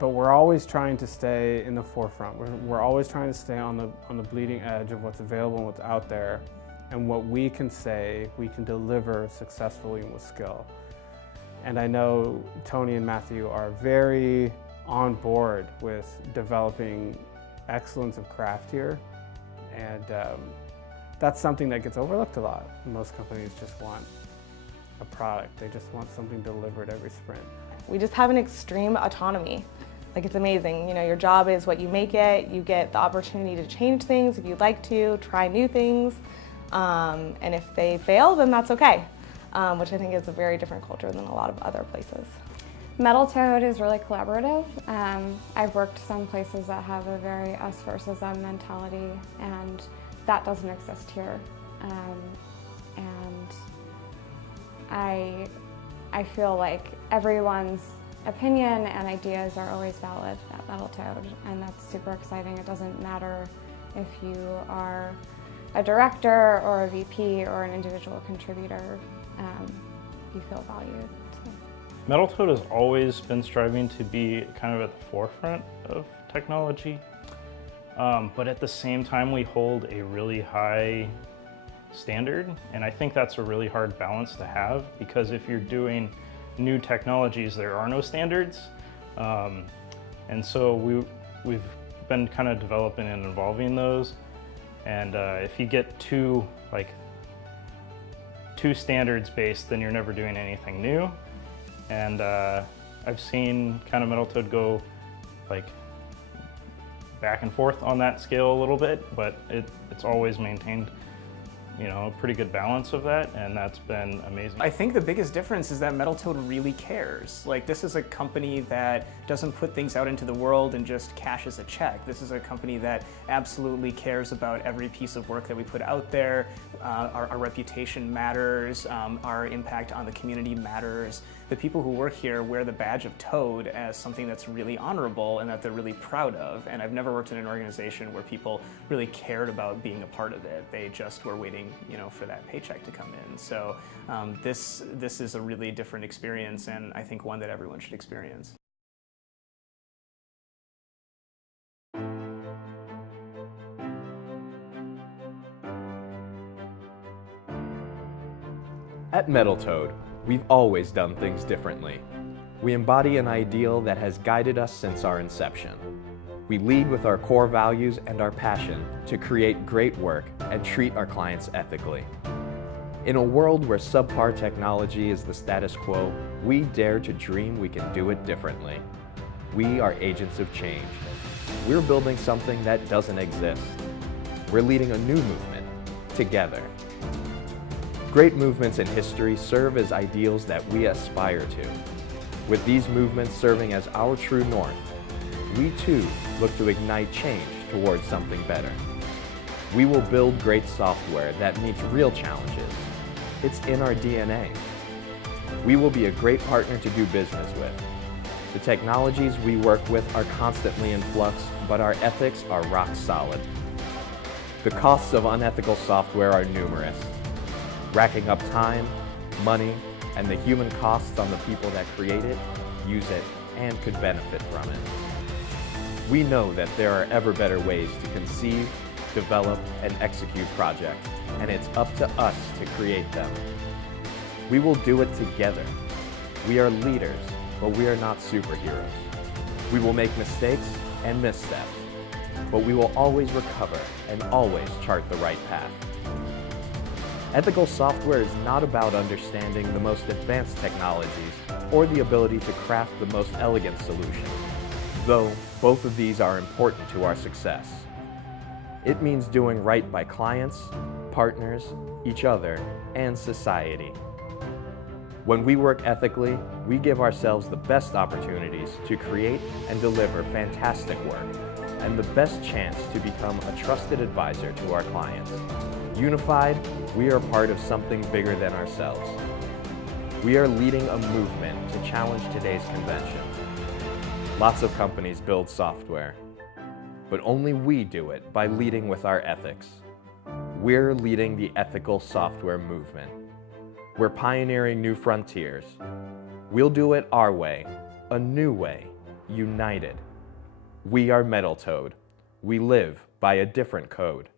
but we're always trying to stay in the forefront. We're always trying to stay on the bleeding edge of what's available and what's out there, and what we can say, we can deliver successfully and with skill. And I know Tony and Matthew are very on board with developing excellence of craft here, and that's something that gets overlooked a lot. Most companies just want a product. They just want something delivered every sprint. We just have an extreme autonomy. Like, it's amazing. You know, your job is what you make it. You get the opportunity to change things if you'd like to, try new things. And if they fail, then that's okay, which I think is a very different culture than a lot of other places. Metal Toad is really collaborative. I've worked some places that have a very us versus them mentality, and that doesn't exist here. And I feel like everyone's opinion and ideas are always valid at Metal Toad, and that's super exciting. It doesn't matter if you are a director or a VP or an individual contributor, you feel valued. So. Metal Toad has always been striving to be kind of at the forefront of technology, but at the same time we hold a really high standard, and I think that's a really hard balance to have, because if you're doing new technologies, there are no standards, and so we've been kind of developing and evolving those, and if you get too standards based, then you're never doing anything new. And I've seen kind of Metal Toad go like back and forth on that scale a little bit, but it's always maintained, you know, a pretty good balance of that, and that's been amazing. I think the biggest difference is that Metal Toad really cares. Like, this is a company that doesn't put things out into the world and just cashes a check. This is a company that absolutely cares about every piece of work that we put out there. Our reputation matters, our impact on the community matters. The people who work here wear the badge of Toad as something that's really honorable and that they're really proud of. And I've never worked in an organization where people really cared about being a part of it. They just were waiting, you know, for that paycheck to come in. So this is a really different experience, and I think one that everyone should experience. At Metal Toad, we've always done things differently. We embody an ideal that has guided us since our inception. We lead with our core values and our passion to create great work and treat our clients ethically. In a world where subpar technology is the status quo, we dare to dream we can do it differently. We are agents of change. We're building something that doesn't exist. We're leading a new movement, together. Great movements in history serve as ideals that we aspire to. With these movements serving as our true north, we too look to ignite change towards something better. We will build great software that meets real challenges. It's in our DNA. We will be a great partner to do business with. The technologies we work with are constantly in flux, but our ethics are rock solid. The costs of unethical software are numerous, racking up time, money, and the human costs on the people that create it, use it, and could benefit from it. We know that there are ever better ways to conceive, develop, and execute projects, and it's up to us to create them. We will do it together. We are leaders, but we are not superheroes. We will make mistakes and missteps, but we will always recover and always chart the right path. Ethical software is not about understanding the most advanced technologies or the ability to craft the most elegant solutions, though both of these are important to our success. It means doing right by clients, partners, each other, and society. When we work ethically, we give ourselves the best opportunities to create and deliver fantastic work, and the best chance to become a trusted advisor to our clients. Unified, we are part of something bigger than ourselves. We are leading a movement to challenge today's convention. Lots of companies build software, but only we do it by leading with our ethics. We're leading the ethical software movement. We're pioneering new frontiers. We'll do it our way, a new way, united. We are Metal Toad. We live by a different code.